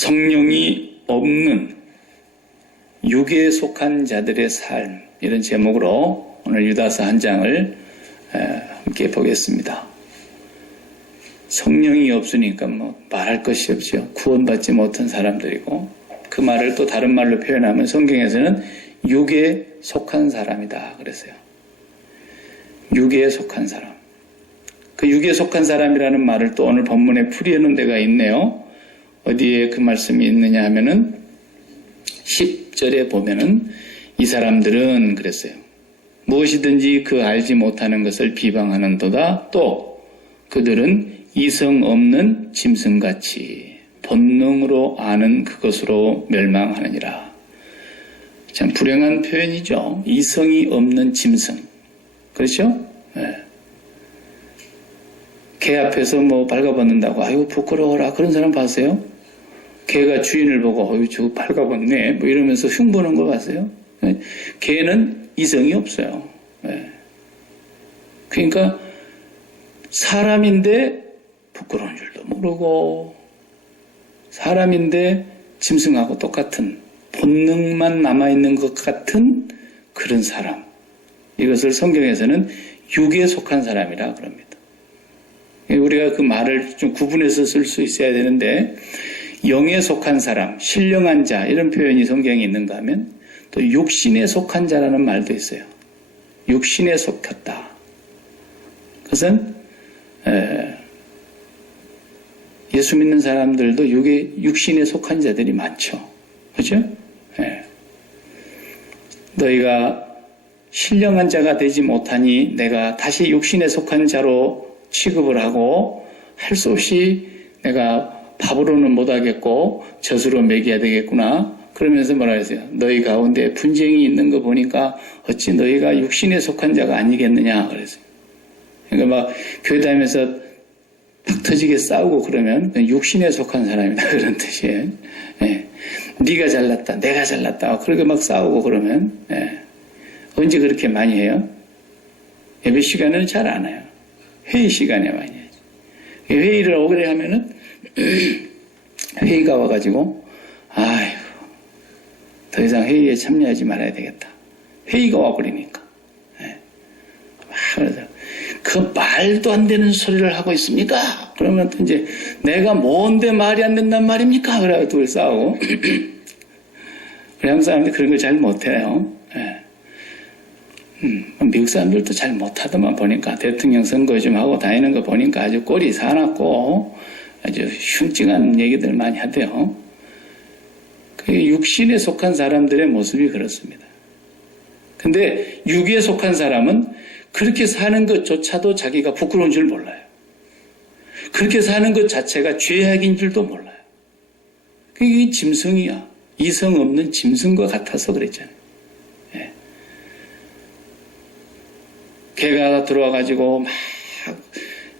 성령이 없는 육에 속한 자들의 삶, 이런 제목으로 오늘 유다서 한 장을 함께 보겠습니다. 성령이 없으니까 말할 것이 없죠. 구원받지 못한 사람들이고, 그 말을 또 다른 말로 표현하면 성경에서는 육에 속한 사람이다 그랬어요. 육에 속한 사람. 그 육에 속한 사람이라는 말을 또 오늘 본문에 풀이해놓은 데가 있네요. 어디에 그 말씀이 있느냐 하면은 10절에 보면은 이 사람들은 그랬어요. 무엇이든지 그 알지 못하는 것을 비방하는도다. 또 그들은 이성 없는 짐승같이 본능으로 아는 그것으로 멸망하느니라. 참 불행한 표현이죠. 이성이 없는 짐승. 그렇죠? 네. 개 앞에서 발가벗는다고 아이고 부끄러워라 그런 사람 봤어요? 개가 주인을 보고 어휴 저거 발가벗네 이러면서 흉보는 거 봤어요? 네. 개는 이성이 없어요. 네. 그러니까 사람인데 부끄러운 줄도 모르고 사람인데 짐승하고 똑같은 본능만 남아있는 것 같은 그런 사람. 이것을 성경에서는 육에 속한 사람이라 그럽니다. 우리가 그 말을 좀 구분해서 쓸 수 있어야 되는데 영에 속한 사람, 신령한 자 이런 표현이 성경에 있는가 하면 또 육신에 속한 자라는 말도 있어요. 육신에 속했다. 그것은 예수 믿는 사람들도 육신에 속한 자들이 많죠. 그죠? 너희가 신령한 자가 되지 못하니 내가 다시 육신에 속한 자로 취급을 하고 할 수 없이 내가 밥으로는 못하겠고 젖으로 먹여야 되겠구나. 그러면서 뭐라 했어요? 너희 가운데 분쟁이 있는 거 보니까 어찌 너희가 육신에 속한 자가 아니겠느냐 그랬어요. 그러니까 막 교회 다니면서 팍 터지게 싸우고 그러면 육신에 속한 사람이다 그런 뜻이에요. 네가 잘났다 내가 잘났다 그렇게 막 싸우고 그러면 언제 그렇게 많이 해요? 예배 시간에는 잘 안 해요. 회의 시간에 많이 해야지. 회의를 오래 하면은 회의가 와가지고 아이고 더 이상 회의에 참여하지 말아야 되겠다. 회의가 와버리니까. 그래서 그 말도 안 되는 소리를 하고 있습니까? 그러면 또 이제 내가 뭔데 말이 안 된단 말입니까? 그래가지고 둘이 싸우고 우리 한국 사람들이 그런 걸 잘 못해요. 미국 사람들도 잘 못하더만 보니까 대통령 선거 좀 하고 다니는 거 보니까 아주 꼴이 사납고 아주 흉증한 얘기들 많이 하대요. 그 육신에 속한 사람들의 모습이 그렇습니다. 근데 육에 속한 사람은 그렇게 사는 것조차도 자기가 부끄러운 줄 몰라요. 그렇게 사는 것 자체가 죄악인 줄도 몰라요. 그게 짐승이야. 이성 없는 짐승과 같아서 그랬잖아요. 개가 들어와가지고 막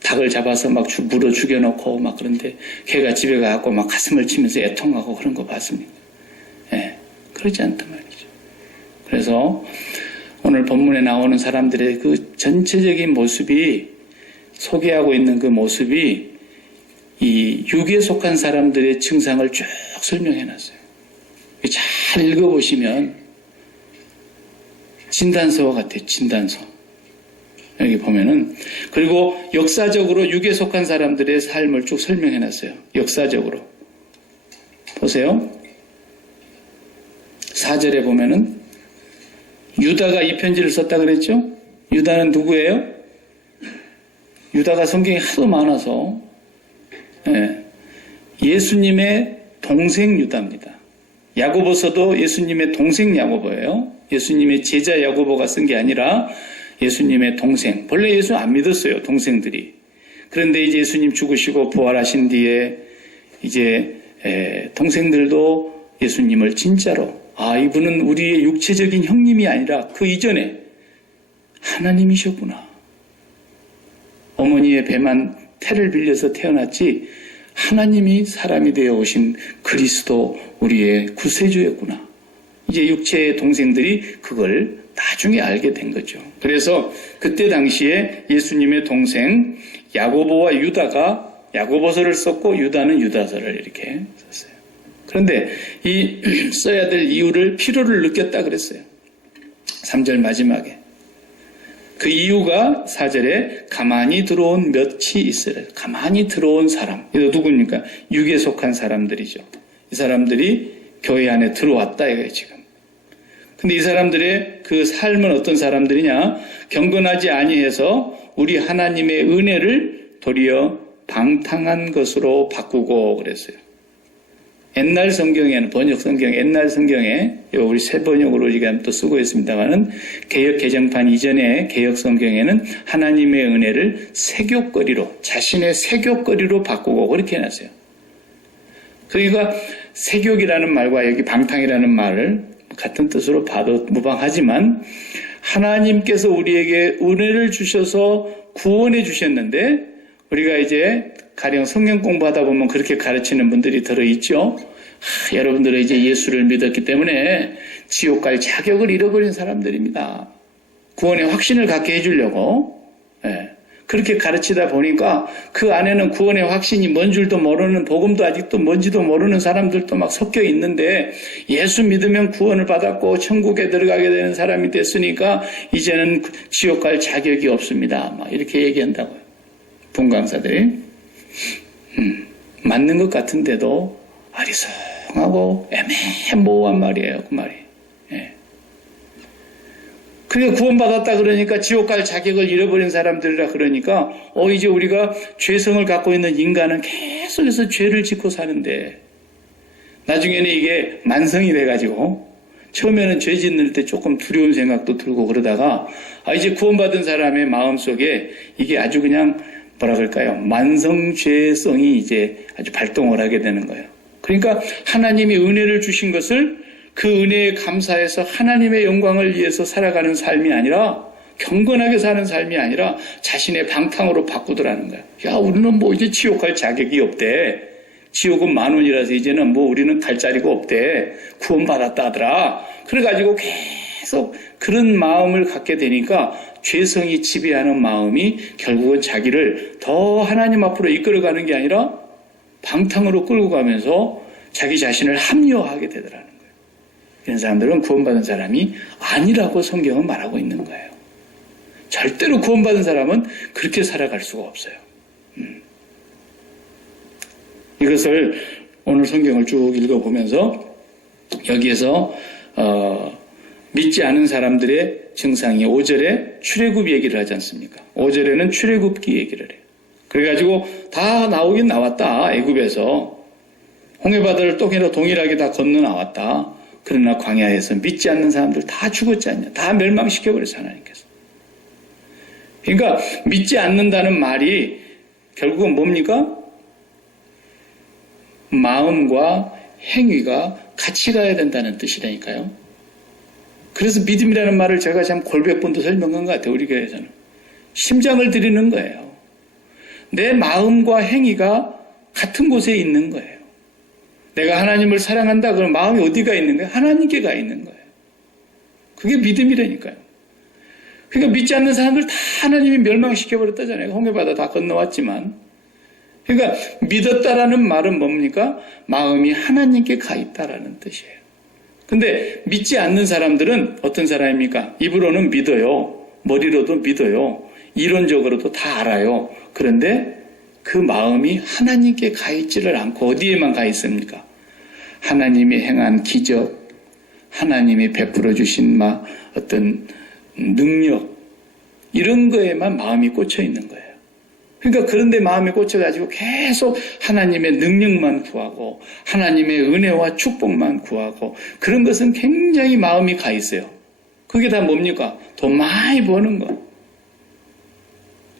닭을 잡아서 막 물어 죽여놓고 막 그런데 개가 집에 가고 막 가슴을 치면서 애통하고 그런 거 봤습니까? 그러지 않단 말이죠. 그래서 오늘 본문에 나오는 사람들의 그 전체적인 모습이 소개하고 있는 그 모습이 이 육에 속한 사람들의 증상을 쭉 설명해놨어요. 잘 읽어보시면 진단서와 같아요. 진단서. 여기 보면은 그리고 역사적으로 육에 속한 사람들의 삶을 쭉 설명해놨어요. 역사적으로. 보세요. 4절에 보면은 유다가 이 편지를 썼다 그랬죠? 유다는 누구예요? 유다가 성경이 하도 많아서 예수님의 동생 유다입니다. 야고보서도 예수님의 동생 야고보예요. 예수님의 제자 야고보가 쓴 게 아니라 예수님의 동생. 본래 예수 안 믿었어요, 동생들이. 그런데 이제 예수님 죽으시고 부활하신 뒤에 이제 동생들도 예수님을 진짜로 이분은 우리의 육체적인 형님이 아니라 그 이전에 하나님이셨구나. 어머니의 배만 태를 빌려서 태어났지 하나님이 사람이 되어 오신 그리스도 우리의 구세주였구나. 이제 육체의 동생들이 그걸 나중에 알게 된 거죠. 그래서 그때 당시에 예수님의 동생 야고보와 유다가 야고보서를 썼고 유다는 유다서를 이렇게 썼어요. 그런데 이 써야 될 이유를 필요를 느꼈다 그랬어요. 3절 마지막에. 그 이유가 4절에 가만히 들어온 몇이 있으라. 가만히 들어온 사람. 이거 누굽니까? 육에 속한 사람들이죠. 이 사람들이 교회 안에 들어왔다 이거예요, 지금. 근데 이 사람들의 그 삶은 어떤 사람들이냐? 경건하지 아니해서 우리 하나님의 은혜를 도리어 방탕한 것으로 바꾸고 그랬어요. 옛날 성경에는, 번역 성경, 옛날 성경에, 우리 새 번역으로 지금 또 쓰고 있습니다만은, 개역 개정판 이전에 개역 성경에는 하나님의 은혜를 색욕거리로, 자신의 색욕거리로 바꾸고 그렇게 해놨어요. 그러니까 색욕이라는 말과 여기 방탕이라는 말을 같은 뜻으로 봐도 무방하지만, 하나님께서 우리에게 은혜를 주셔서 구원해 주셨는데, 우리가 이제 가령 성경 공부하다 보면 그렇게 가르치는 분들이 들어있죠. 여러분들은 이제 예수를 믿었기 때문에 지옥 갈 자격을 잃어버린 사람들입니다. 구원의 확신을 갖게 해주려고 그렇게 가르치다 보니까 그 안에는 구원의 확신이 뭔 줄도 모르는, 복음도 아직도 뭔지도 모르는 사람들도 막 섞여 있는데, 예수 믿으면 구원을 받았고 천국에 들어가게 되는 사람이 됐으니까 이제는 지옥 갈 자격이 없습니다. 막 이렇게 얘기한다고요. 분강사들이. 맞는 것 같은데도 아리송하고 애매모호한 말이에요, 그 말이. 그게 구원받았다 그러니까 지옥 갈 자격을 잃어버린 사람들이라 그러니까 이제 우리가 죄성을 갖고 있는 인간은 계속해서 죄를 짓고 사는데, 나중에는 이게 만성이 돼가지고 처음에는 죄 짓는 때 조금 두려운 생각도 들고 그러다가 이제 구원받은 사람의 마음속에 이게 아주 그냥 뭐라 그럴까요? 만성죄성이 이제 아주 발동을 하게 되는 거예요. 그러니까 하나님이 은혜를 주신 것을 그 은혜에 감사해서 하나님의 영광을 위해서 살아가는 삶이 아니라, 경건하게 사는 삶이 아니라 자신의 방탕으로 바꾸더라는 거예요. 야, 우리는 뭐 이제 지옥 갈 자격이 없대. 지옥은 10,000원이라서 이제는 뭐 우리는 갈 자리가 없대. 구원받았다 하더라. 그래가지고 계속 그런 마음을 갖게 되니까 죄성이 지배하는 마음이 결국은 자기를 더 하나님 앞으로 이끌어가는 게 아니라 방탕으로 끌고 가면서 자기 자신을 합리화하게 되더라는 거예요. 이런 사람들은 구원받은 사람이 아니라고 성경은 말하고 있는 거예요. 절대로 구원받은 사람은 그렇게 살아갈 수가 없어요. 이것을 오늘 성경을 쭉 읽어보면서 여기에서 믿지 않은 사람들의 증상이 5절에 출애굽 얘기를 하지 않습니까? 5절에는 출애굽기 얘기를 해요. 그래가지고 다 나오긴 나왔다. 애굽에서 홍해바다를 동일하게 다 건너 나왔다. 그러나 광야에서 믿지 않는 사람들 다 죽었지 않냐. 다 멸망시켜버렸어, 하나님께서. 그러니까 믿지 않는다는 말이 결국은 뭡니까? 마음과 행위가 같이 가야 된다는 뜻이라니까요. 그래서 믿음이라는 말을 제가 참 골백번도 설명한 것 같아요, 우리 교회에서는. 심장을 드리는 거예요. 내 마음과 행위가 같은 곳에 있는 거예요. 내가 하나님을 사랑한다 그러면 마음이 어디가 있는 거예요? 하나님께 가 있는 거예요. 그게 믿음이라니까요. 그러니까 믿지 않는 사람들 다 하나님이 멸망시켜버렸다잖아요. 홍해바다 다 건너왔지만. 그러니까 믿었다라는 말은 뭡니까? 마음이 하나님께 가 있다라는 뜻이에요. 근데 믿지 않는 사람들은 어떤 사람입니까? 입으로는 믿어요. 머리로도 믿어요. 이론적으로도 다 알아요. 그런데 그 마음이 하나님께 가 있지를 않고 어디에만 가 있습니까? 하나님이 행한 기적, 하나님이 베풀어 주신 어떤 능력, 이런 거에만 마음이 꽂혀 있는 거예요. 그러니까 그런데 마음이 꽂혀가지고 계속 하나님의 능력만 구하고 하나님의 은혜와 축복만 구하고, 그런 것은 굉장히 마음이 가 있어요. 그게 다 뭡니까? 돈 많이 버는 거.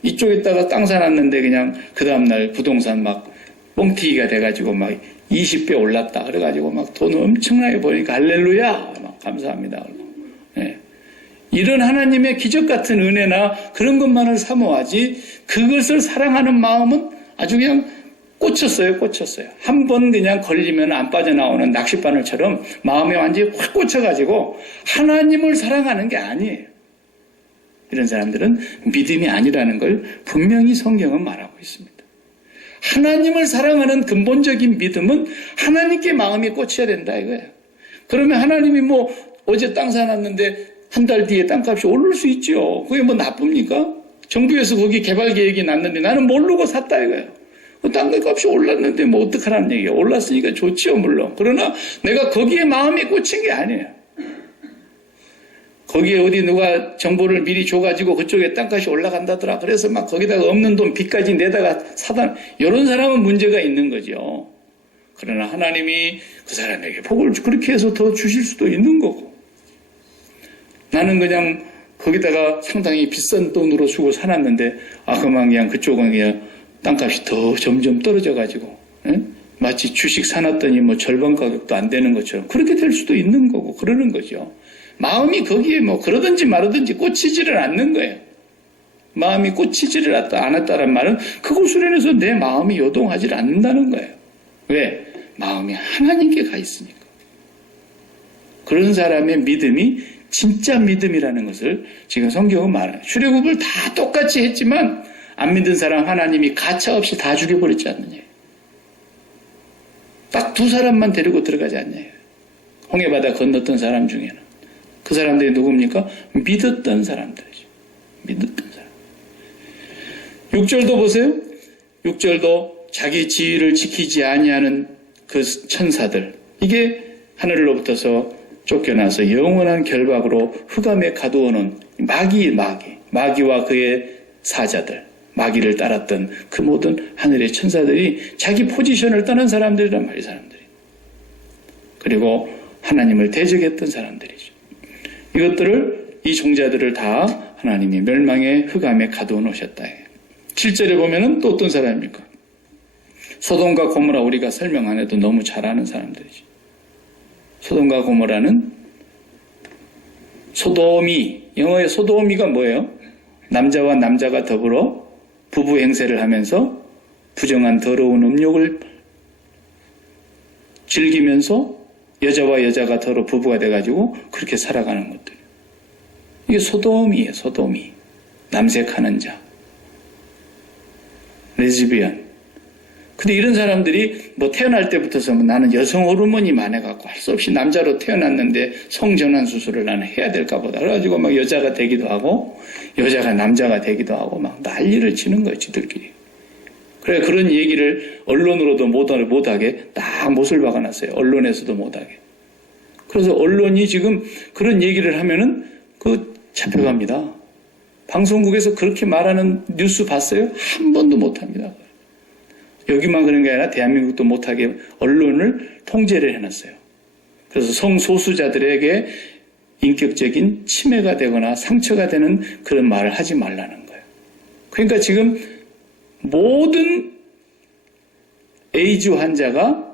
이쪽에다가 땅 사놨는데 그냥 그 다음날 부동산 막 뻥튀기가 돼가지고 막 20배 올랐다. 그래가지고 막 돈 엄청나게 버니까 할렐루야! 막 감사합니다. 네. 이런 하나님의 기적 같은 은혜나 그런 것만을 사모하지, 그것을 사랑하는 마음은 아주 그냥 꽂혔어요. 한 번 그냥 걸리면 안 빠져나오는 낚싯바늘처럼 마음에 완전히 확 꽂혀가지고 하나님을 사랑하는 게 아니에요. 이런 사람들은 믿음이 아니라는 걸 분명히 성경은 말하고 있습니다. 하나님을 사랑하는 근본적인 믿음은 하나님께 마음이 꽂혀야 된다 이거예요. 그러면 하나님이 뭐 어제 땅 사놨는데 한 달 뒤에 땅값이 오를 수 있죠. 그게 뭐 나쁩니까? 정부에서 거기 개발 계획이 났는데 나는 모르고 샀다 이거예요. 땅값이 올랐는데 뭐 어떡하라는 얘기예요. 올랐으니까 좋지요 물론. 그러나 내가 거기에 마음이 꽂힌 게 아니에요. 거기에 어디 누가 정보를 미리 줘가지고 그쪽에 땅값이 올라간다더라. 그래서 막 거기다가 없는 돈 빚까지 내다가 사다. 이런 사람은 문제가 있는 거죠. 그러나 하나님이 그 사람에게 복을 그렇게 해서 더 주실 수도 있는 거고. 나는 그냥 거기다가 상당히 비싼 돈으로 주고 사놨는데 그냥 그쪽은 그냥 땅값이 더 점점 떨어져가지고 마치 주식 사놨더니 뭐 절반 가격도 안 되는 것처럼 그렇게 될 수도 있는 거고 그러는 거죠. 마음이 거기에 뭐 그러든지 말든지 꽂히지를 않는 거예요. 마음이 꽂히지를 않았다는 말은 그곳으로 인해서 내 마음이 요동하지 않는다는 거예요. 왜? 마음이 하나님께 가 있으니까. 그런 사람의 믿음이 진짜 믿음이라는 것을 지금 성경은 말해요. 출애굽을 다 똑같이 했지만 안 믿은 사람 하나님이 가차없이 다 죽여버렸지 않느냐. 딱 두 사람만 데리고 들어가지 않냐. 홍해바다 건넜던 사람 중에는. 그 사람들이 누굽니까? 믿었던 사람들이죠. 믿었던 사람. 6절도 보세요. 6절도 자기 지위를 지키지 아니하는 그 천사들. 이게 하늘로부터서 쫓겨나서 영원한 결박으로 흑암에 가두어놓은 마귀와 그의 사자들, 마귀를 따랐던 그 모든 하늘의 천사들이 자기 포지션을 떠난 사람들이란 말이에요. 사람들이. 그리고 하나님을 대적했던 사람들이죠. 이 종자들을 다 하나님이 멸망의 흑암에 가두어 놓으셨다. 7절에 보면은 또 어떤 사람입니까? 소돔과 고모라 우리가 설명 안 해도 너무 잘 아는 사람들이죠. 소돔과 고모라는 소돔이, 영어의 소돔이가 뭐예요? 남자와 남자가 더불어 부부 행세를 하면서 부정한 더러운 음욕을 즐기면서 여자와 여자가 더러 부부가 돼가지고 그렇게 살아가는 것들. 이게 소돔이에요, 소돔이. 남색하는 자. 레즈비언. 근데 이런 사람들이 뭐 태어날 때부터서 나는 여성 호르몬이 많아갖고 할 수 없이 남자로 태어났는데 성전환 수술을 나는 해야 될까 보다. 그래가지고 막 여자가 되기도 하고 여자가 남자가 되기도 하고 막 난리를 치는 거예요, 지들끼리. 그래, 그런 얘기를 언론으로도 못하게 딱 못을 박아놨어요. 언론에서도 못하게. 그래서 언론이 지금 그런 얘기를 하면은 잡혀갑니다. 방송국에서 그렇게 말하는 뉴스 봤어요? 한 번도 못합니다. 여기만 그런 게 아니라 대한민국도 못하게 언론을 통제를 해놨어요. 그래서 성소수자들에게 인격적인 침해가 되거나 상처가 되는 그런 말을 하지 말라는 거예요. 그러니까 지금 모든 에이즈 환자가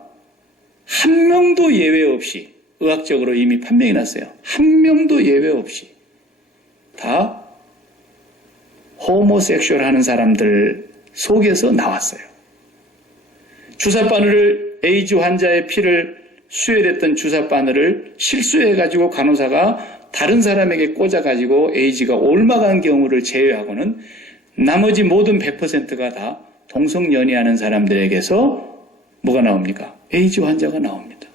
한 명도 예외 없이 의학적으로 이미 판명이 났어요. 한 명도 예외 없이 다 호모섹슈얼 하는 사람들 속에서 나왔어요. 주사바늘을 에이즈 환자의 피를 수혈했던 주사바늘을 실수해가지고 간호사가 다른 사람에게 꽂아가지고 에이즈가 옮아간 경우를 제외하고는 나머지 모든 100%가 다 동성연애하는 사람들에게서 뭐가 나옵니까? 에이즈 환자가 나옵니다.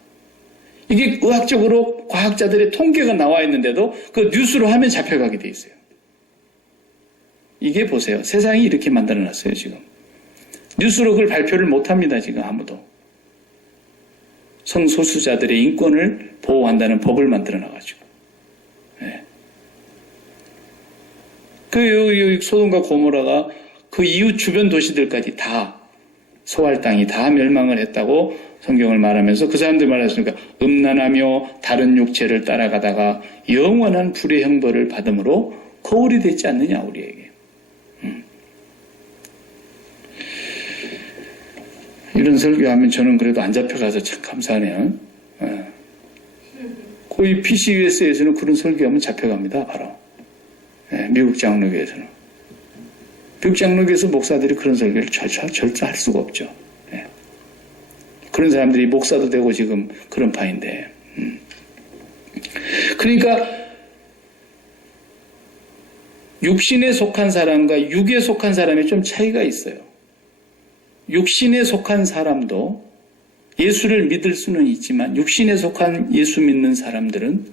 이게 의학적으로 과학자들의 통계가 나와 있는데도 그 뉴스로 하면 잡혀가게 돼 있어요. 이게 보세요. 세상이 이렇게 만들어놨어요, 지금. 뉴스로 그걸 발표를 못합니다, 지금 아무도. 성소수자들의 인권을 보호한다는 법을 만들어놔가지고. 네. 그 소돔과 고모라가 그 이웃 주변 도시들까지 다 소할 땅이 다 멸망을 했다고 성경을 말하면서 그 사람들 말했으니까 음란하며 다른 육체를 따라가다가 영원한 불의 형벌을 받음으로 거울이 됐지 않느냐 우리에게. 이런 설교하면 저는 그래도 안 잡혀가서 참 감사하네요. 거의 PCUS에서는 그런 설교하면 잡혀갑니다. 바로. 미국 장로교에서는. 미국 장로교에서 목사들이 그런 설교를 절대 할 수가 없죠. 그런 사람들이 목사도 되고 지금 그런 파인데. 그러니까 육신에 속한 사람과 육에 속한 사람이 좀 차이가 있어요. 육신에 속한 사람도 예수를 믿을 수는 있지만 육신에 속한 예수 믿는 사람들은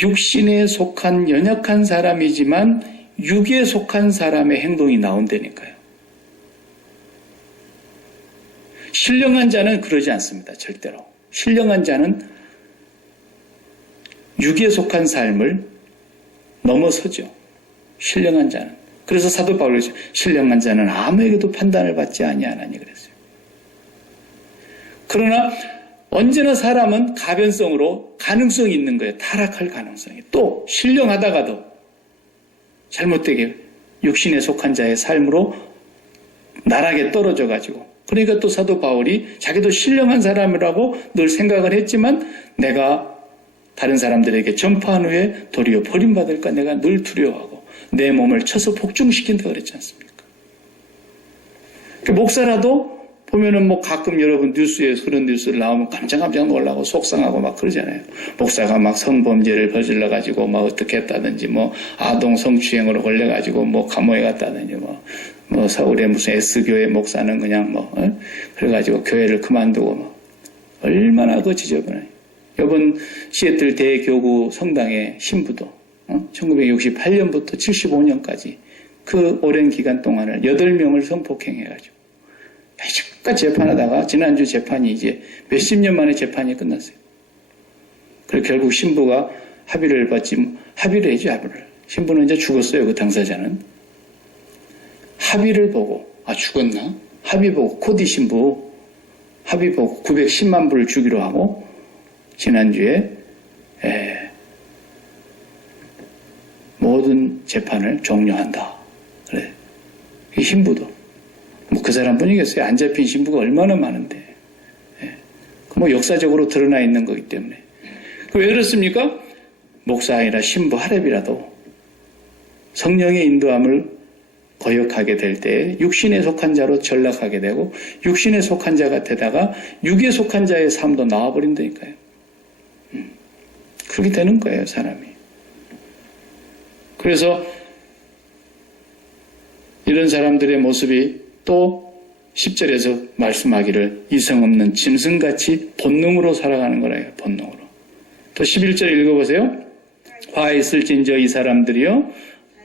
육신에 속한 연약한 사람이지만 육에 속한 사람의 행동이 나온다니까요. 신령한 자는 그러지 않습니다. 절대로. 신령한 자는 육에 속한 삶을 넘어서죠. 신령한 자는. 그래서 사도 바울이 신령한 자는 아무에게도 판단을 받지 아니하나니 그랬어요. 그러나 언제나 사람은 가변성으로 가능성이 있는 거예요. 타락할 가능성이. 또 신령하다가도 잘못되게 육신에 속한 자의 삶으로 나락에 떨어져가지고 그러니까 또 사도 바울이 자기도 신령한 사람이라고 늘 생각을 했지만 내가 다른 사람들에게 전파한 후에 도리어 버림받을까 내가 늘 두려워하고 내 몸을 쳐서 복종시킨다 그랬지 않습니까? 목사라도 보면은 뭐 가끔 여러분 뉴스에 그런 뉴스를 나오면 깜짝깜짝 놀라고 속상하고 막 그러잖아요. 목사가 막 성범죄를 저질러 가지고 막 어떻게 했다든지 뭐 아동 성추행으로 걸려 가지고 뭐 감옥에 갔다든지 뭐 서울의 무슨 S교회 목사는 그냥 뭐 그래가지고 교회를 그만두고 뭐 얼마나 그 지저분해. 이번 시애틀 대교구 성당의 신부도 1968년부터 75년까지 그 오랜 기간 동안을 8명을 성폭행해가지고 여지껏 재판하다가 지난주 재판이 이제 몇십 년 만에 재판이 끝났어요. 그리고 결국 신부가 합의를 받지, 합의를 해줘, 합의를. 신부는 이제 죽었어요, 그 당사자는. 합의를 보고, 아, 죽었나? 합의 보고, 코디 신부, 합의 보고 910만 불을 주기로 하고, 지난주에, 모든 재판을 종료한다. 그래. 이 신부도. 뭐 그 사람뿐이겠어요. 안 잡힌 신부가 얼마나 많은데. 뭐 역사적으로 드러나 있는 거기 때문에. 왜 그렇습니까? 목사 아니라 신부 하랩이라도 성령의 인도함을 거역하게 될 때 육신에 속한 자로 전락하게 되고 육신에 속한 자가 되다가 육에 속한 자의 삶도 나와버린다니까요. 그렇게 되는 거예요, 사람이. 그래서 이런 사람들의 모습이 또 10절에서 말씀하기를 이성 없는 짐승같이 본능으로 살아가는 거래요. 본능으로. 또 11절 읽어보세요. 화 있을진저 이 사람들이요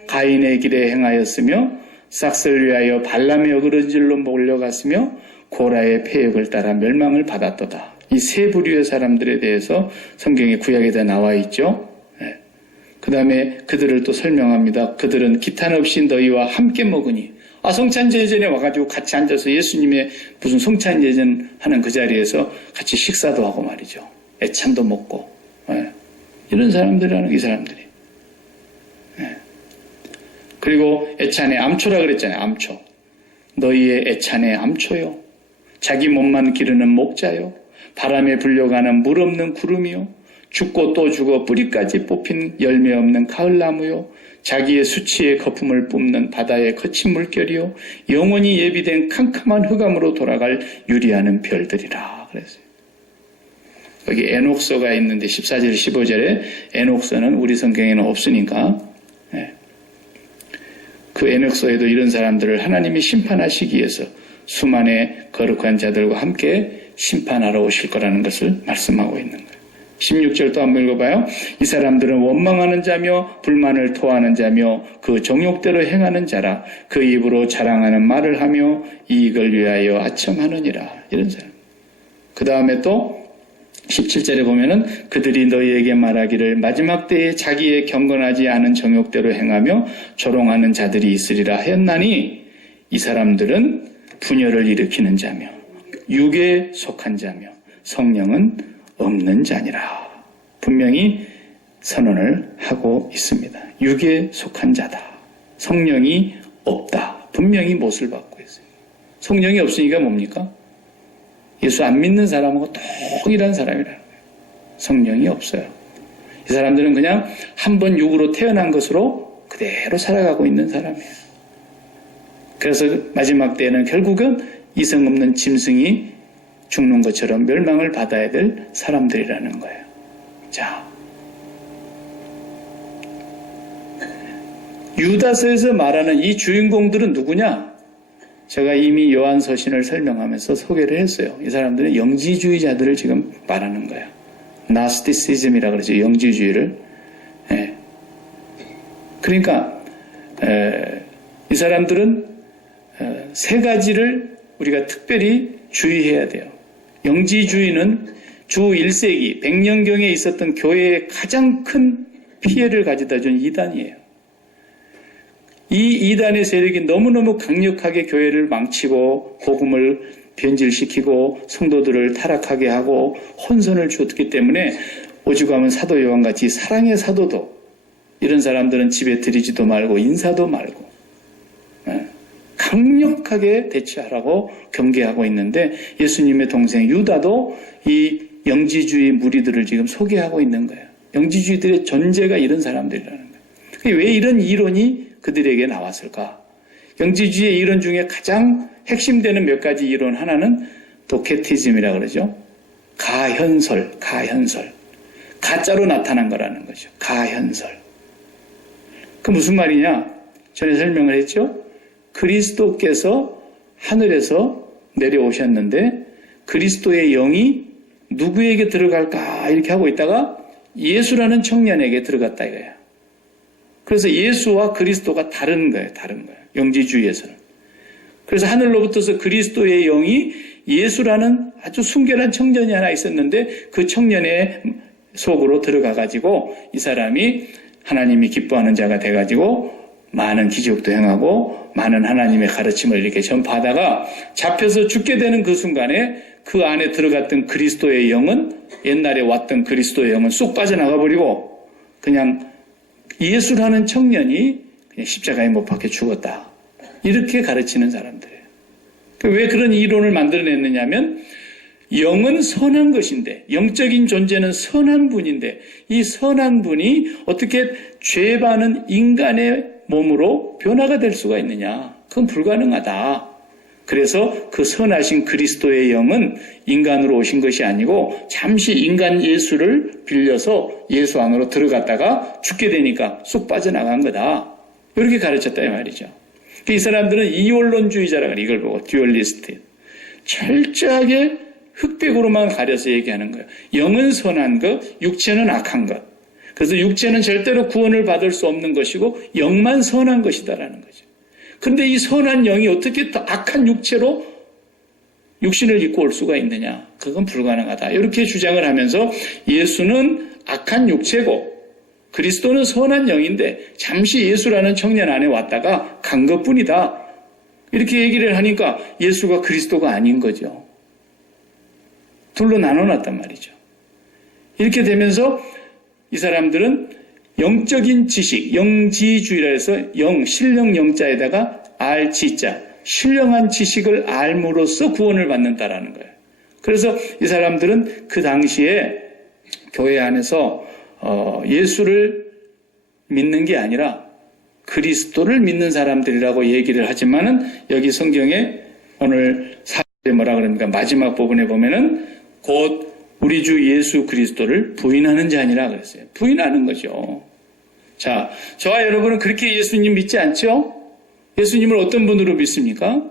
가인의 길에 행하였으며 싹을 위하여 발람의 어그러질로 몰려갔으며 고라의 폐역을 따라 멸망을 받았도다. 이 세 부류의 사람들에 대해서 성경의 구약에 다 나와 있죠. 그 다음에 그들을 또 설명합니다. 그들은 기탄 없이 너희와 함께 먹으니 성찬제전에 와가지고 같이 앉아서 예수님의 무슨 성찬제전 하는 그 자리에서 같이 식사도 하고 말이죠. 애찬도 먹고. 이런 사람들이라는 이 사람들이. 그리고 애찬의 암초라 그랬잖아요. 암초. 너희의 애찬의 암초요. 자기 몸만 기르는 목자요. 바람에 불려가는 물 없는 구름이요. 죽고 또 죽어 뿌리까지 뽑힌 열매 없는 가을나무요. 자기의 수치의 거품을 뿜는 바다의 거친 물결이요. 영원히 예비된 캄캄한 흑암으로 돌아갈 유리하는 별들이라 그랬어요. 여기 에녹서가 있는데 14절 15절에 에녹서는 우리 성경에는 없으니까 그 에녹서에도 이런 사람들을 하나님이 심판하시기 위해서 수만의 거룩한 자들과 함께 심판하러 오실 거라는 것을 말씀하고 있는 거예요. 16절도 한번 읽어봐요. 이 사람들은 원망하는 자며 불만을 토하는 자며 그 정욕대로 행하는 자라 그 입으로 자랑하는 말을 하며 이익을 위하여 아첨하느니라. 이런 사람. 그 다음에 또 17절에 보면은 그들이 너희에게 말하기를 마지막 때에 자기의 경건하지 않은 정욕대로 행하며 조롱하는 자들이 있으리라 하였나니 이 사람들은 분열을 일으키는 자며 육에 속한 자며 성령은 없는 자니라. 분명히 선언을 하고 있습니다. 육에 속한 자다. 성령이 없다. 분명히 못을 받고 있어요. 성령이 없으니까 뭡니까? 예수 안 믿는 사람하고 동일한 사람이라는 거예요. 성령이 없어요. 이 사람들은 그냥 한 번 육으로 태어난 것으로 그대로 살아가고 있는 사람이에요. 그래서 마지막 때에는 결국은 이성 없는 짐승이 죽는 것처럼 멸망을 받아야 될 사람들이라는 거예요. 자, 유다서에서 말하는 이 주인공들은 누구냐? 제가 이미 요한 서신을 설명하면서 소개를 했어요. 이 사람들은 영지주의자들을 지금 말하는 거예요. 나스티시즘이라고 그러죠. 영지주의를. 예. 그러니까 이 사람들은 세 가지를 우리가 특별히 주의해야 돼요. 영지주의는 주 1세기 100년경에 있었던 교회의 가장 큰 피해를 가져다 준 이단이에요. 이 이단의 세력이 너무너무 강력하게 교회를 망치고 복음을 변질시키고 성도들을 타락하게 하고 혼선을 주었기 때문에 오죽하면 사도 요한같이 사랑의 사도도 이런 사람들은 집에 들이지도 말고 인사도 말고 강력하게 대처하라고 경계하고 있는데 예수님의 동생 유다도 이 영지주의 무리들을 지금 소개하고 있는 거예요. 영지주의들의 존재가 이런 사람들이라는 거예요. 왜 이런 이론이 그들에게 나왔을까? 영지주의의 이론 중에 가장 핵심되는 몇 가지 이론 하나는 도케티즘이라고 그러죠. 가현설. 가짜로 나타난 거라는 거죠. 가현설. 그 무슨 말이냐? 전에 설명을 했죠. 그리스도께서 하늘에서 내려오셨는데 그리스도의 영이 누구에게 들어갈까 이렇게 하고 있다가 예수라는 청년에게 들어갔다 이거야. 그래서 예수와 그리스도가 다른 거예요. 영지주의에서는. 그래서 하늘로부터서 그리스도의 영이 예수라는 아주 순결한 청년이 하나 있었는데 그 청년의 속으로 들어가가지고 이 사람이 하나님이 기뻐하는 자가 돼가지고 많은 기적도 행하고 많은 하나님의 가르침을 이렇게 전파하다가 잡혀서 죽게 되는 그 순간에 그 안에 들어갔던 그리스도의 영은 옛날에 왔던 그리스도의 영은 쑥 빠져나가 버리고 그냥 예수라는 청년이 그냥 십자가에 못 박혀 죽었다. 이렇게 가르치는 사람들이에요. 왜 그런 이론을 만들어냈느냐면 영은 선한 것인데 영적인 존재는 선한 분인데 이 선한 분이 어떻게 죄 많은 인간의 몸으로 변화가 될 수가 있느냐. 그건 불가능하다. 그래서 그 선하신 그리스도의 영은 인간으로 오신 것이 아니고 잠시 인간 예수를 빌려서 예수 안으로 들어갔다가 죽게 되니까 쑥 빠져나간 거다. 이렇게 가르쳤다 이 말이죠. 이 사람들은 이원론주의자라고 해요. 이걸 보고 듀얼리스트. 철저하게 흑백으로만 가려서 얘기하는 거예요. 영은 선한 것, 육체는 악한 것. 그래서 육체는 절대로 구원을 받을 수 없는 것이고 영만 선한 것이다라는 거죠. 그런데 이 선한 영이 어떻게 더 악한 육체로 육신을 입고 올 수가 있느냐? 그건 불가능하다. 이렇게 주장을 하면서 예수는 악한 육체고 그리스도는 선한 영인데 잠시 예수라는 청년 안에 왔다가 간 것뿐이다. 이렇게 얘기를 하니까 예수가 그리스도가 아닌 거죠. 둘로 나눠놨단 말이죠. 이렇게 되면서 이 사람들은 영적인 지식, 영지주의라 해서 신령 영자에다가 알지자, 신령한 지식을 알므로써 구원을 받는다라는 거예요. 그래서 이 사람들은 그 당시에 교회 안에서 예수를 믿는 게 아니라 그리스도를 믿는 사람들이라고 얘기를 하지만은 여기 성경에 오늘 사절에 뭐라 그럽니까? 마지막 부분에 보면은 곧 우리 주 예수 그리스도를 부인하는 자니라 그랬어요. 부인하는 거죠. 자, 저와 여러분은 그렇게 예수님 믿지 않죠? 예수님을 어떤 분으로 믿습니까?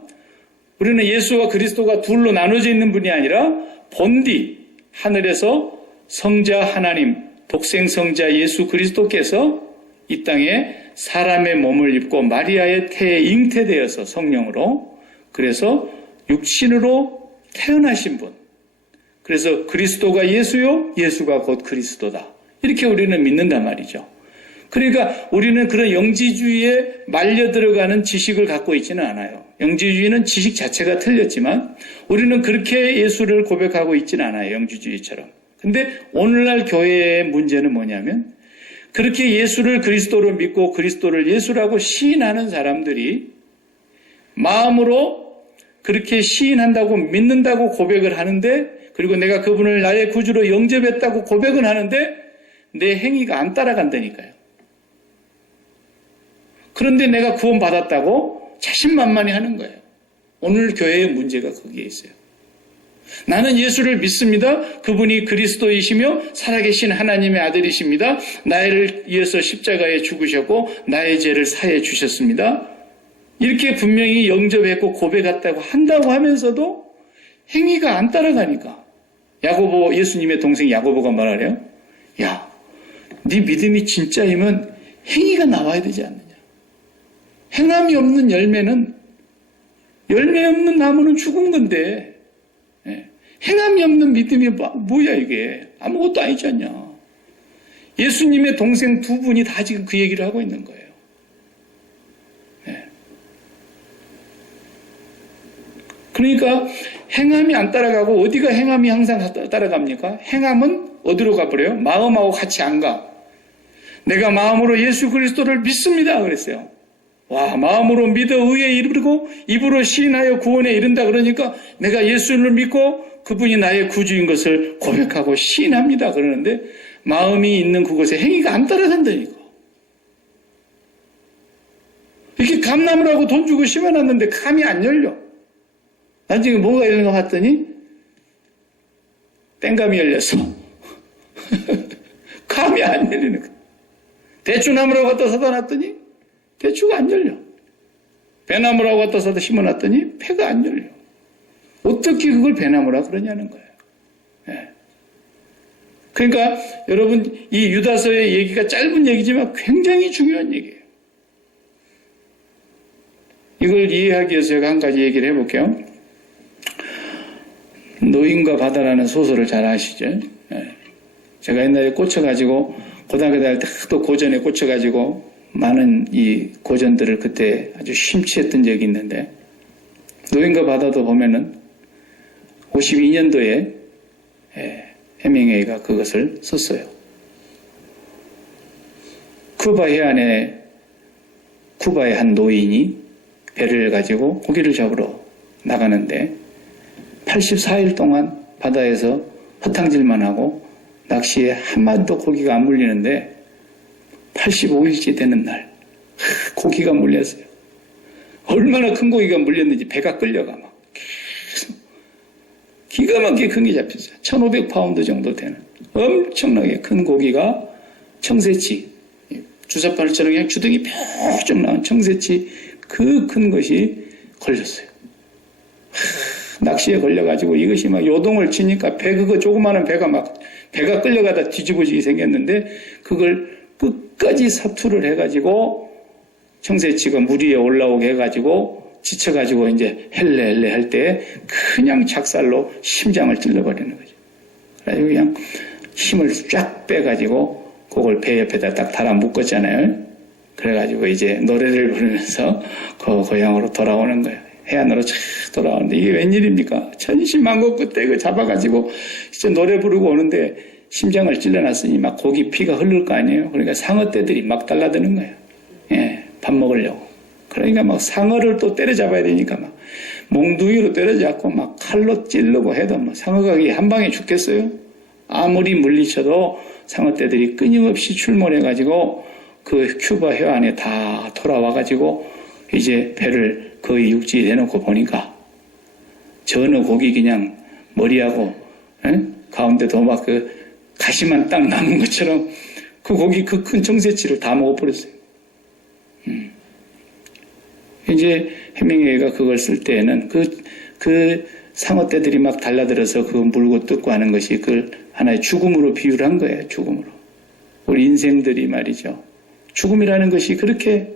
우리는 예수와 그리스도가 둘로 나눠져 있는 분이 아니라 본디 하늘에서 성자 하나님, 독생 성자 예수 그리스도께서 이 땅에 사람의 몸을 입고 마리아의 태에 잉태되어서 성령으로 그래서 육신으로 태어나신 분. 그래서 그리스도가 예수요, 예수가 곧 그리스도다. 이렇게 우리는 믿는단 말이죠. 그러니까 우리는 그런 영지주의에 말려 들어가는 지식을 갖고 있지는 않아요. 영지주의는 지식 자체가 틀렸지만 우리는 그렇게 예수를 고백하고 있지는 않아요. 영지주의처럼. 근데 오늘날 교회의 문제는 뭐냐면 그렇게 예수를 그리스도로 믿고 그리스도를 예수라고 시인하는 사람들이 마음으로 그렇게 시인한다고 믿는다고 고백을 하는데 그리고 내가 그분을 나의 구주로 영접했다고 고백은 하는데 내 행위가 안 따라간다니까요. 그런데 내가 구원받았다고 자신만만히 하는 거예요. 오늘 교회의 문제가 거기에 있어요. 나는 예수를 믿습니다. 그분이 그리스도이시며 살아계신 하나님의 아들이십니다. 나를 위해서 십자가에 죽으셨고 나의 죄를 사해 주셨습니다. 이렇게 분명히 영접했고 고백했다고 한다고 하면서도 행위가 안 따라가니까 야고보, 예수님의 동생 야고보가 말하래요. 야, 네 믿음이 진짜이면 행위가 나와야 되지 않느냐. 행함이 없는 열매는, 열매 없는 나무는 죽은 건데, 행함이 없는 믿음이 뭐야 이게. 아무것도 아니지 않냐. 예수님의 동생 두 분이 다 지금 그 얘기를 하고 있는 거예요. 그러니까 행함이 안 따라가고 어디가 행함이 항상 따라갑니까? 행함은 어디로 가버려요? 마음하고 같이 안 가. 내가 마음으로 예수 그리스도를 믿습니다 그랬어요. 와, 마음으로 믿어 의에 이르고 입으로 시인하여 구원에 이른다 그러니까 내가 예수를 믿고 그분이 나의 구주인 것을 고백하고 시인합니다 그러는데 마음이 있는 그곳에 행위가 안 따라간다니까. 이렇게 감나무라고 돈 주고 심어놨는데 감이 안 열려. 난 지금 뭐가 열리는가 봤더니 땡감이 열렸어. 감이 안 열리는 거야. 대추나무라고 갖다 사다 놨더니 대추가 안 열려. 배나무라고 갖다 사다 심어놨더니 배가 안 열려. 어떻게 그걸 배나무라 그러냐는 거예요. 네. 그러니까 여러분 이 유다서의 얘기가 짧은 얘기지만 굉장히 중요한 얘기예요. 이걸 이해하기 위해서 제가 한 가지 얘기를 해볼게요. 노인과 바다라는 소설을 잘 아시죠? 네. 제가 옛날에 꽂혀가지고 고등학교 다닐 때 또 고전에 꽂혀가지고 많은 이 고전들을 그때 아주 심취했던 적이 있는데 노인과 바다도 보면은 52년도에 해밍웨이가 그것을 썼어요. 쿠바 해안에 쿠바의 한 노인이 배를 가지고 고기를 잡으러 나가는데 84일 동안 바다에서 허탕질만 하고 낚시에 한 마리도 고기가 안 물리는데 85일째 되는 날 고기가 물렸어요. 얼마나 큰 고기가 물렸는지 배가 끌려가 막 계속 기가 막히게 큰 게 잡혔어요. 1500파운드 정도 되는 엄청나게 큰 고기가 청새치 주사바늘처럼 그냥 주둥이 뾰족 나온 청새치 그 큰 것이 걸렸어요. 낚시에 걸려가지고 이것이 막 요동을 치니까 배 그거 조그마한 배가 끌려가다 뒤집어지게 생겼는데 그걸 끝까지 사투를 해가지고 청새치가 물 위에 올라오게 해가지고 지쳐가지고 이제 헬레 할 때 그냥 작살로 심장을 찔러버리는 거죠. 그래서 그냥 힘을 쫙 빼가지고 그걸 배 옆에다 딱 달아 묶었잖아요. 그래가지고 이제 노래를 부르면서 그 고향으로 돌아오는 거예요. 해안으로 쫙 돌아오는데 이게 웬일입니까? 천신만고 끝에 이거 잡아가지고 진짜 노래 부르고 오는데 심장을 찔러놨으니 막 고기 피가 흐를 거 아니에요. 그러니까 상어떼들이 막 달라드는 거예요. 예, 밥 먹으려고. 그러니까 막 상어를 또 때려잡아야 되니까 막 몽둥이로 때려잡고 막 칼로 찌르고 해도 뭐 상어가 한 방에 죽겠어요? 아무리 물리쳐도 상어떼들이 끊임없이 출몰해가지고 그 큐바 해안에 다 돌아와가지고 이제 배를 거의 육지에 내놓고 보니까 전어 고기 그냥 머리하고 가운데도 막 그 가시만 딱 남은 것처럼 그 고기 그 큰 청새치를 다 먹어버렸어요. 이제 해밍웨이가 그걸 쓸 때에는 그 상어떼들이 막 달라들어서 그 물고 뜯고 하는 것이 그걸 하나의 죽음으로 비유를 한 거예요. 죽음으로. 우리 인생들이 말이죠. 죽음이라는 것이 그렇게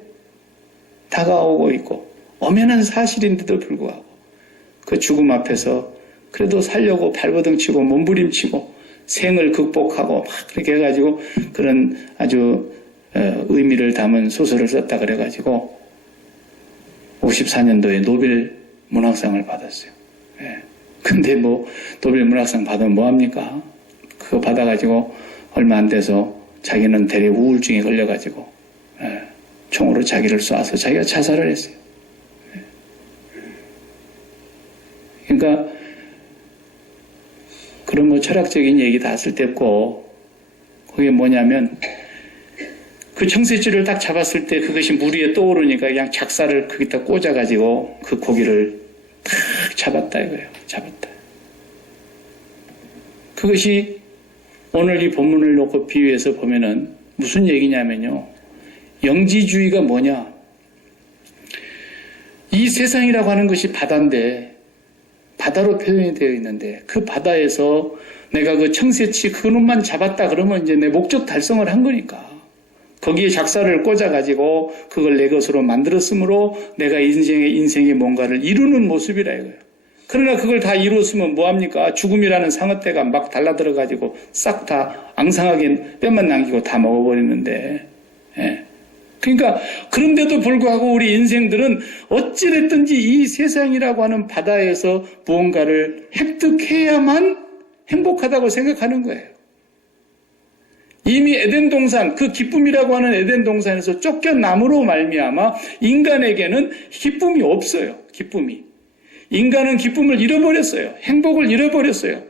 다가오고 있고 엄연한 사실인데도 불구하고 그 죽음 앞에서 그래도 살려고 발버둥치고 몸부림치고 생을 극복하고 막 그렇게 해가지고 그런 아주 의미를 담은 소설을 썼다 그래가지고 54년도에 노벨 문학상을 받았어요. 근데 뭐 노벨 문학상 받으면 뭐합니까? 그거 받아가지고 얼마 안 돼서 자기는 대략 우울증에 걸려가지고 총으로 자기를 쏴서 자기가 자살을 했어요. 그러니까 그런 뭐 철학적인 얘기 다 쓸데없고 그게 뭐냐면 그 청새치를 딱 잡았을 때 그것이 물 위에 떠오르니까 그냥 작살을 거기다 꽂아가지고 그 고기를 탁 잡았다 이거예요. 잡았다. 그것이 오늘 이 본문을 놓고 비유해서 보면은 무슨 얘기냐면요. 영지주의가 뭐냐? 이 세상이라고 하는 것이 바다인데, 바다로 표현이 되어 있는데, 그 바다에서 내가 그 청새치 그 놈만 잡았다 그러면 이제 내 목적 달성을 한 거니까. 거기에 작사를 꽂아가지고 그걸 내 것으로 만들었으므로 내가 인생의 뭔가를 이루는 모습이라 이거예요. 그러나 그걸 다 이루었으면 뭐합니까? 죽음이라는 상어떼가 막 달라들어가지고 싹 다 앙상하게 뼈만 남기고 다 먹어버리는데, 예. 그러니까 그런데도 불구하고 우리 인생들은 어찌됐든지 이 세상이라고 하는 바다에서 무언가를 획득해야만 행복하다고 생각하는 거예요. 이미 에덴 동산, 그 기쁨이라고 하는 에덴 동산에서 쫓겨남으로 말미암아 인간에게는 기쁨이 없어요. 기쁨이. 인간은 기쁨을 잃어버렸어요. 행복을 잃어버렸어요.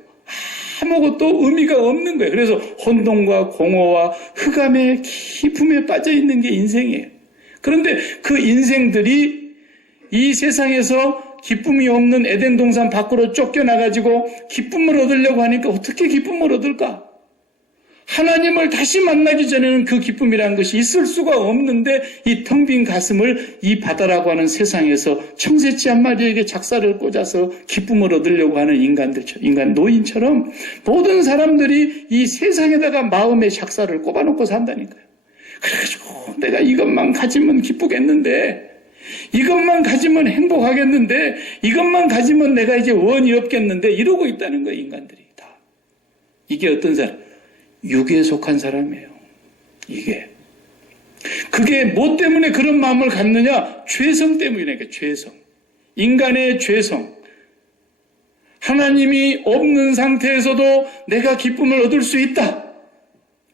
아무것도 의미가 없는 거예요. 그래서 혼돈과 공허와 흑암의 깊음에 빠져 있는 게 인생이에요. 그런데 그 인생들이 이 세상에서 기쁨이 없는 에덴 동산 밖으로 쫓겨나가지고 기쁨을 얻으려고 하니까 어떻게 기쁨을 얻을까? 하나님을 다시 만나기 전에는 그 기쁨이라는 것이 있을 수가 없는데 이 텅 빈 가슴을 이 바다라고 하는 세상에서 청새치 한 마리에게 작사를 꽂아서 기쁨을 얻으려고 하는 인간 노인처럼 모든 사람들이 이 세상에다가 마음의 작사를 꼽아놓고 산다니까요. 그래가지고 내가 이것만 가지면 기쁘겠는데, 이것만 가지면 행복하겠는데, 이것만 가지면 내가 이제 원이 없겠는데 이러고 있다는 거예요. 인간들이 다. 이게 어떤 사람? 육에 속한 사람이에요. 이게. 그게 뭐 때문에 그런 마음을 갖느냐? 죄성 때문이니까, 죄성. 인간의 죄성. 하나님이 없는 상태에서도 내가 기쁨을 얻을 수 있다.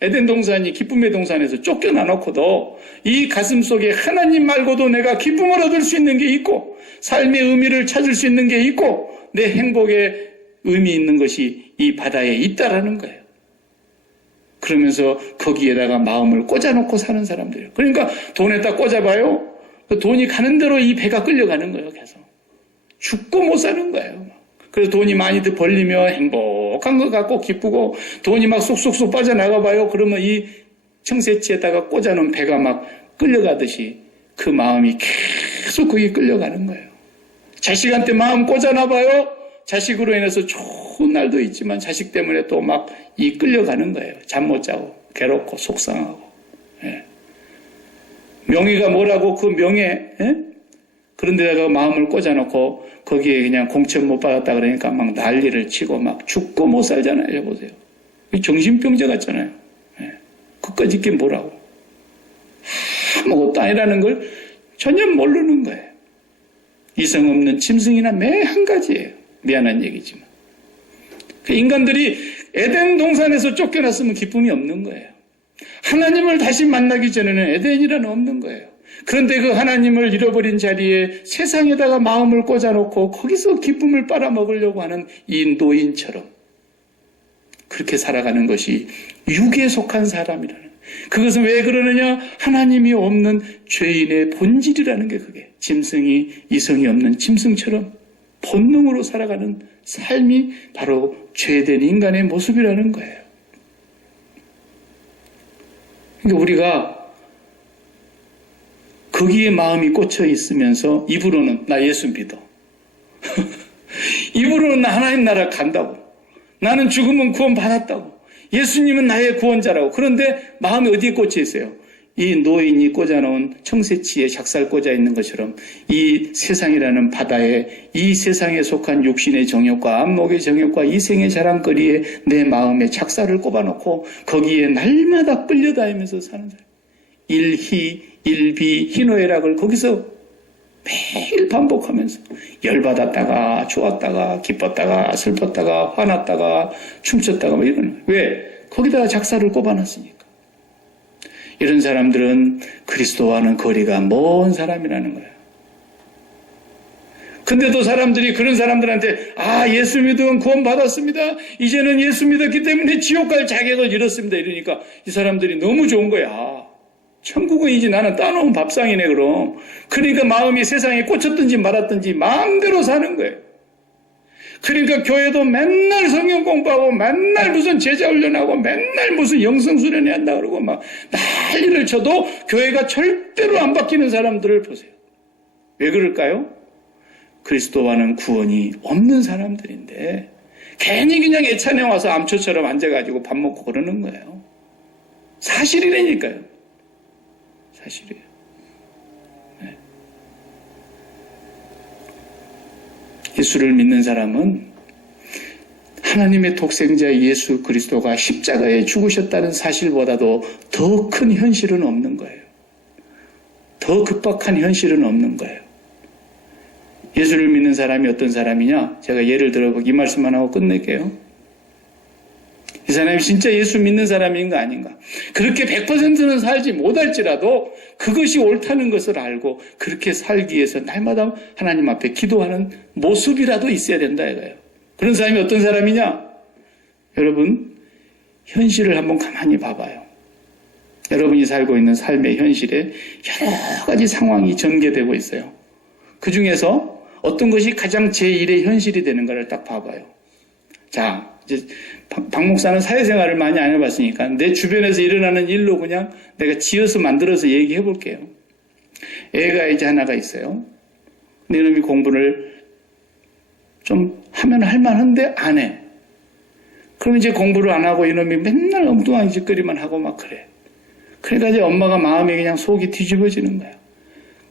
에덴 동산이 기쁨의 동산에서 쫓겨나 놓고도 이 가슴 속에 하나님 말고도 내가 기쁨을 얻을 수 있는 게 있고, 삶의 의미를 찾을 수 있는 게 있고, 내 행복에 의미 있는 것이 이 바다에 있다라는 거예요. 그러면서 거기에다가 마음을 꽂아놓고 사는 사람들이에요. 그러니까 돈에다 꽂아봐요. 돈이 가는 대로 이 배가 끌려가는 거예요. 계속. 죽고 못 사는 거예요. 그래서 돈이 많이 벌리면 행복한 것 같고 기쁘고, 돈이 막 쏙쏙쏙 빠져나가봐요. 그러면 이 청새치에다가 꽂아놓은 배가 막 끌려가듯이 그 마음이 계속 거기 끌려가는 거예요. 자식한테 마음 꽂아놔봐요. 자식으로 인해서 좋은 날도 있지만 자식 때문에 또 막 이 끌려가는 거예요. 잠 못 자고 괴롭고 속상하고. 예. 명예가 뭐라고 그 명예, 예? 그런 데다가 마음을 꽂아놓고 거기에 그냥 공천 못 받았다 그러니까 막 난리를 치고 막 죽고 못 살잖아요. 여보세요. 정신병자 같잖아요. 예. 그까짓 게 뭐라고. 아무것도 아니라는 걸 전혀 모르는 거예요. 이성 없는 짐승이나 매 한 가지예요. 미안한 얘기지만. 그 인간들이 에덴 동산에서 쫓겨났으면 기쁨이 없는 거예요. 하나님을 다시 만나기 전에는 에덴이라는 없는 거예요. 그런데 그 하나님을 잃어버린 자리에 세상에다가 마음을 꽂아놓고 거기서 기쁨을 빨아먹으려고 하는 이 노인처럼 그렇게 살아가는 것이 육에 속한 사람이라는 거예요. 그것은 왜 그러느냐? 하나님이 없는 죄인의 본질이라는 게 그게. 짐승이 이성이 없는 짐승처럼 본능으로 살아가는 삶이 바로 죄된 인간의 모습이라는 거예요. 그러니까 우리가 거기에 마음이 꽂혀 있으면서 입으로는 나 예수 믿어. 입으로는 나 하나님 나라 간다고. 나는 죽으면 구원 받았다고. 예수님은 나의 구원자라고. 그런데 마음이 어디에 꽂혀 있어요? 이 노인이 꽂아놓은 청새치에 작살 꽂아 있는 것처럼 이 세상이라는 바다에 이 세상에 속한 육신의 정욕과 안목의 정욕과 이생의 자랑거리에 내 마음에 작살을 꼽아놓고 거기에 날마다 끌려다니면서 사는 사람. 일희, 일비, 희노애락을 거기서 매일 반복하면서 열받았다가 좋았다가 기뻤다가 슬펐다가 화났다가 춤췄다가 뭐 이런. 왜? 거기다가 작살을 꼽아놨으니까. 이런 사람들은 그리스도와는 거리가 먼 사람이라는 거예요. 근데도 사람들이 그런 사람들한테 예수 믿으면 구원 받았습니다. 이제는 예수 믿었기 때문에 지옥 갈 자격을 잃었습니다. 이러니까 이 사람들이 너무 좋은 거야. 천국은 이제 나는 따놓은 밥상이네 그럼. 그러니까 마음이 세상에 꽂혔든지 말았든지 마음대로 사는 거예요. 그러니까 교회도 맨날 성경 공부하고 맨날 무슨 제자 훈련하고 맨날 무슨 영성 수련회 한다 그러고 막 난리를 쳐도 교회가 절대로 안 바뀌는 사람들을 보세요. 왜 그럴까요? 그리스도와는 구원이 없는 사람들인데 괜히 그냥 예찬에 와서 암초처럼 앉아가지고 밥 먹고 그러는 거예요. 사실이라니까요. 사실이에요. 네. 예수를 믿는 사람은 하나님의 독생자 예수 그리스도가 십자가에 죽으셨다는 사실보다도 더 큰 현실은 없는 거예요. 더 급박한 현실은 없는 거예요. 예수를 믿는 사람이 어떤 사람이냐? 제가 예를 들어 이 말씀만 하고 끝낼게요. 이 사람이 진짜 예수 믿는 사람인가 아닌가? 그렇게 100%는 살지 못할지라도 그것이 옳다는 것을 알고 그렇게 살기 위해서 날마다 하나님 앞에 기도하는 모습이라도 있어야 된다 이거예요. 그런 사람이 어떤 사람이냐? 여러분, 현실을 한번 가만히 봐봐요. 여러분이 살고 있는 삶의 현실에 여러 가지 상황이 전개되고 있어요. 그 중에서 어떤 것이 가장 제1의 현실이 되는가를 딱 봐봐요. 자, 이제 박 목사는 사회생활을 많이 안 해봤으니까 내 주변에서 일어나는 일로 그냥 내가 지어서 만들어서 얘기해 볼게요. 애가 이제 하나가 있어요. 근데 이놈이 공부를 좀 하면 할만한데 안 해. 그럼 이제 공부를 안 하고 이놈이 맨날 엉뚱한 짓거리만 하고 막 그래. 그러니까 이제 엄마가 마음이 그냥 속이 뒤집어지는 거야.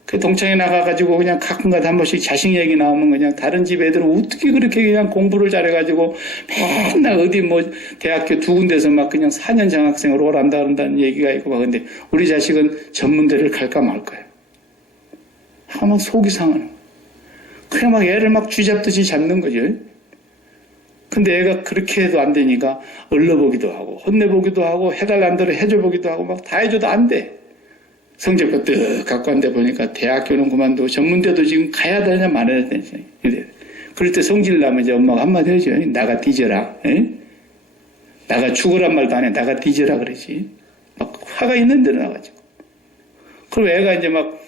그 동창회 나가가지고 그냥 가끔가다 한 번씩 자식 얘기 나오면 그냥 다른 집 애들은 어떻게 그렇게 그냥 공부를 잘해가지고 맨날 어디 뭐 대학교 두 군데서 막 그냥 4년 장학생으로 오란다 그런다는 얘기가 있고 막 근데 우리 자식은 전문대를 갈까 말까요. 막 속이 상하는 거야. 그냥 막 애를 막 쥐잡듯이 잡는 거죠. 근데 애가 그렇게 해도 안 되니까 얼러보기도 하고 혼내보기도 하고 해달라는 대로 해줘보기도 하고 막 다 해줘도 안 돼. 성적표 뜩 갖고 왔는데 보니까 대학교는 그만두고 전문대도 지금 가야 되냐 말아야 되냐 이래. 그럴 때 성질 나면 이제 엄마가 한마디 해줘. 나가 뒤져라. 에? 나가 죽으란 말도 안 해. 나가 뒤져라 그러지. 막 화가 있는 대로 나가지고. 그럼 애가 이제 막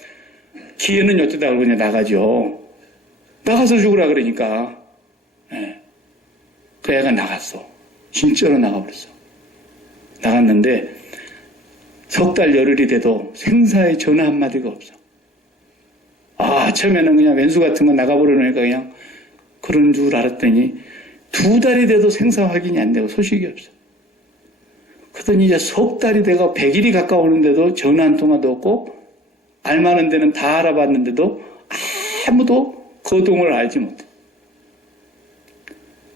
기회는 어쩌다 그러고 그냥 나가죠. 나가서 죽으라 그러니까. 예. 그 애가 나갔어. 진짜로 나가버렸어. 나갔는데 석 달 열흘이 돼도 생사의 전화 한마디가 없어. 처음에는 그냥 왼수 같은 거 나가버리니까 그냥 그런 줄 알았더니 2달이 돼도 생사 확인이 안 되고 소식이 없어. 그러더니 이제 석 달이 돼가 100일이 가까우는데도 전화 한 통화도 없고 알만한 데는 다 알아봤는데도 아무도 거동을 알지 못해.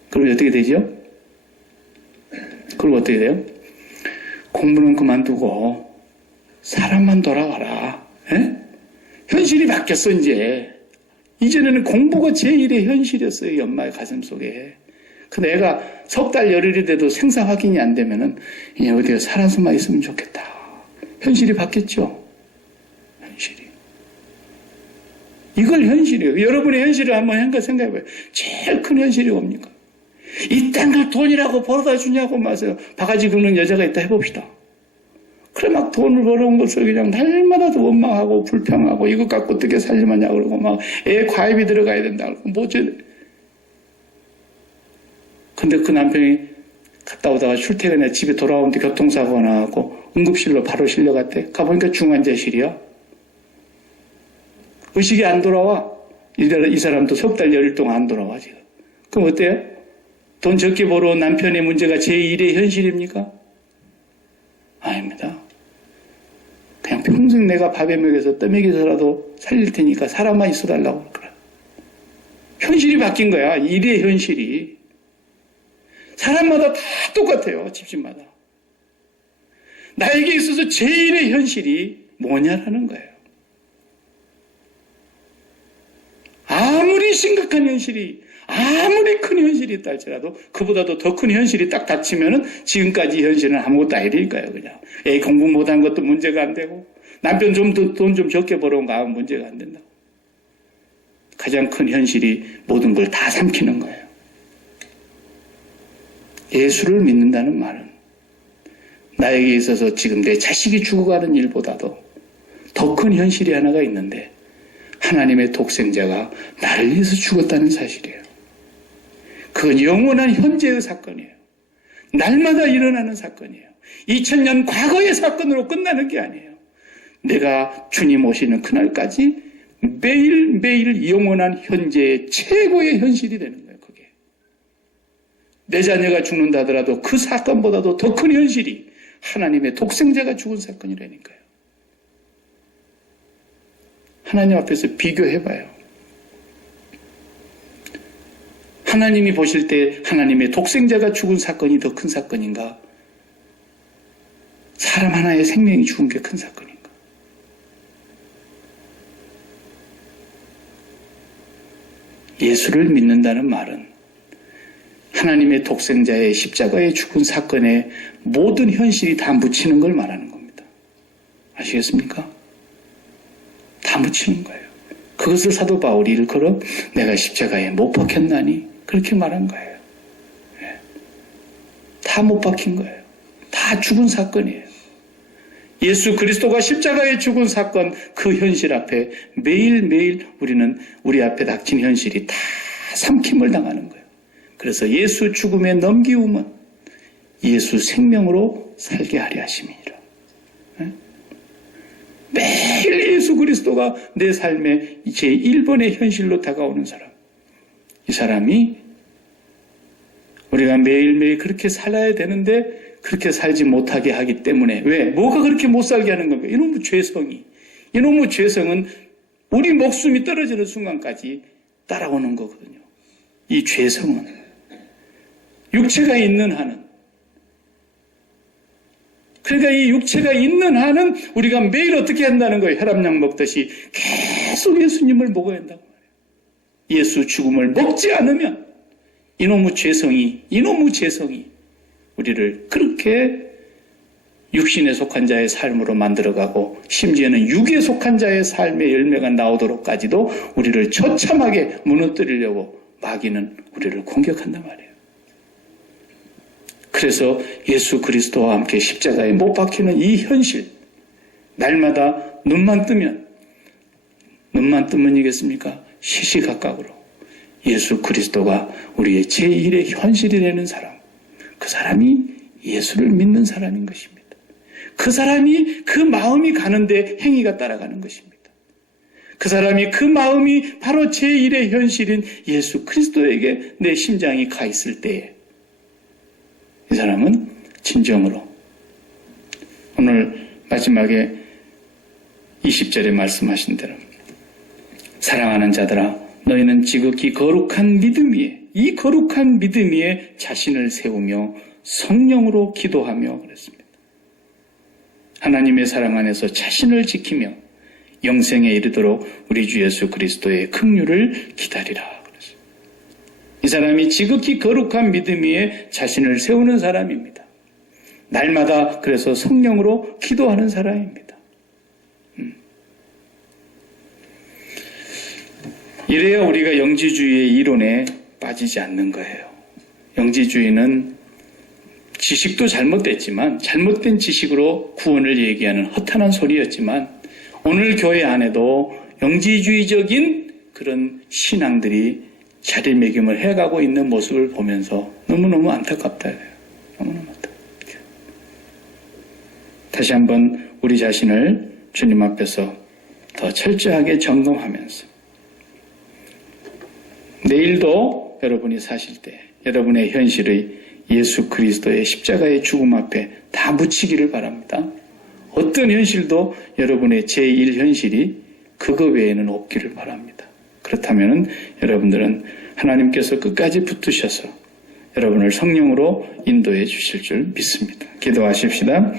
그럼 어떻게 되죠? 그럼 어떻게 돼요? 공부는 그만두고 사람만 돌아와라. 에? 현실이 바뀌었어 이제. 이전에는 공부가 제1의 현실이었어요. 이 엄마의 가슴 속에. 근데 애가 석 달 열흘이 돼도 생사 확인이 안 되면은 이제 어디가 살아서만 있으면 좋겠다. 현실이 바뀌었죠. 현실이. 이걸 현실이에요. 여러분의 현실을 한번 생각해봐요. 제일 큰 현실이 뭡니까? 이딴 걸 돈이라고 벌어다 주냐고 마세요. 바가지 긁는 여자가 있다 해봅시다. 그래 막 돈을 벌어온 것을 그냥 날마다 원망하고 불평하고 이것 갖고 어떻게 살림하냐 그러고 막 애 과외비 들어가야 된다 그러고 뭐지. 근데 그 남편이 갔다 오다가 출퇴근에 집에 돌아오는데 교통사고가 나고 응급실로 바로 실려갔대. 가보니까 중환자실이야. 의식이 안 돌아와. 이 사람도 석 달 열흘 동안 안 돌아와 지금. 그럼 어때요? 돈 적게 벌어온 남편의 문제가 제1의 현실입니까? 아닙니다. 그냥 평생 내가 밥에 먹여서 떠먹여서라도 살릴 테니까 사람만 있어달라고 그럴 거야. 현실이 바뀐 거야. 일의 현실이. 사람마다 다 똑같아요. 집집마다. 나에게 있어서 제1의 현실이 뭐냐라는 거예요. 아무리 심각한 현실이 아무리 큰 현실이 있다 할지라도 그보다도 더 큰 현실이 딱 닥치면은 지금까지 현실은 아무것도 아니니까요. 그냥 애 공부 못한 것도 문제가 안 되고 남편 돈 좀 적게 벌어온 거 하면 문제가 안 된다. 가장 큰 현실이 모든 걸 다 삼키는 거예요. 예수를 믿는다는 말은 나에게 있어서 지금 내 자식이 죽어가는 일보다도 더 큰 현실이 하나가 있는데 하나님의 독생자가 나를 위해서 죽었다는 사실이에요. 그건 영원한 현재의 사건이에요. 날마다 일어나는 사건이에요. 2000년 과거의 사건으로 끝나는 게 아니에요. 내가 주님 오시는 그날까지 매일매일 영원한 현재의 최고의 현실이 되는 거예요. 그게. 내 자녀가 죽는다 하더라도 그 사건보다도 더 큰 현실이 하나님의 독생자가 죽은 사건이라니까요. 하나님 앞에서 비교해봐요. 하나님이 보실 때 하나님의 독생자가 죽은 사건이 더 큰 사건인가? 사람 하나의 생명이 죽은 게 큰 사건인가? 예수를 믿는다는 말은 하나님의 독생자의 십자가에 죽은 사건에 모든 현실이 다 묻히는 걸 말하는 겁니다. 아시겠습니까? 다 묻히는 거예요. 그것을 사도 바울이 일컬어 내가 십자가에 못 박혔나니 그렇게 말한 거예요. 다 못 박힌 거예요. 다 죽은 사건이에요. 예수 그리스도가 십자가에 죽은 사건, 그 현실 앞에 매일매일 우리는 우리 앞에 닥친 현실이 다 삼킴을 당하는 거예요. 그래서 예수 죽음의 넘기움은 예수 생명으로 살게 하려 하심이니라. 매일 예수 그리스도가 내 삶의 제1번의 현실로 다가오는 사람. 이 사람이 우리가 매일매일 그렇게 살아야 되는데 그렇게 살지 못하게 하기 때문에 왜? 뭐가 그렇게 못 살게 하는 겁니까? 이놈의 죄성이. 이놈의 죄성은 우리 목숨이 떨어지는 순간까지 따라오는 거거든요. 이 죄성은 육체가 있는 한은, 그러니까 이 육체가 있는 한은 우리가 매일 어떻게 한다는 거예요? 혈압약 먹듯이 계속 예수님을 먹어야 한다고 말해요. 예수 죽음을 먹지 않으면 이놈의 죄성이 우리를 그렇게 육신에 속한 자의 삶으로 만들어가고 심지어는 육에 속한 자의 삶의 열매가 나오도록까지도 우리를 처참하게 무너뜨리려고 마귀는 우리를 공격한단 말이에요. 그래서 예수 그리스도와 함께 십자가에 못 박히는 이 현실, 날마다 눈만 뜨면이겠습니까? 시시각각으로 예수 그리스도가 우리의 제1의 현실이 되는 사람, 그 사람이 예수를 믿는 사람인 것입니다. 그 사람이 그 마음이 가는데 행위가 따라가는 것입니다. 그 사람이 그 마음이 바로 제1의 현실인 예수 그리스도에게 내 심장이 가 있을 때에 이 사람은 진정으로 오늘 마지막에 20절에 말씀하신 대로 사랑하는 자들아 너희는 지극히 거룩한 믿음 위에 이 거룩한 믿음 위에 자신을 세우며 성령으로 기도하며 그랬습니다. 하나님의 사랑 안에서 자신을 지키며 영생에 이르도록 우리 주 예수 그리스도의 긍휼을 기다리라. 그랬어요. 이 사람이 지극히 거룩한 믿음 위에 자신을 세우는 사람입니다. 날마다 그래서 성령으로 기도하는 사람입니다. 이래야 우리가 영지주의의 이론에 빠지지 않는 거예요. 영지주의는 지식도 잘못됐지만 잘못된 지식으로 구원을 얘기하는 허탄한 소리였지만 오늘 교회 안에도 영지주의적인 그런 신앙들이 자리매김을 해가고 있는 모습을 보면서 너무너무 안타깝다. 너무너무 안타깝다. 다시 한번 우리 자신을 주님 앞에서 더 철저하게 점검하면서 내일도 여러분이 사실 때 여러분의 현실의 예수 그리스도의 십자가의 죽음 앞에 다 묻히기를 바랍니다. 어떤 현실도 여러분의 제1현실이 그거 외에는 없기를 바랍니다. 그렇다면 여러분들은 하나님께서 끝까지 붙으셔서 여러분을 성령으로 인도해 주실 줄 믿습니다. 기도하십시다.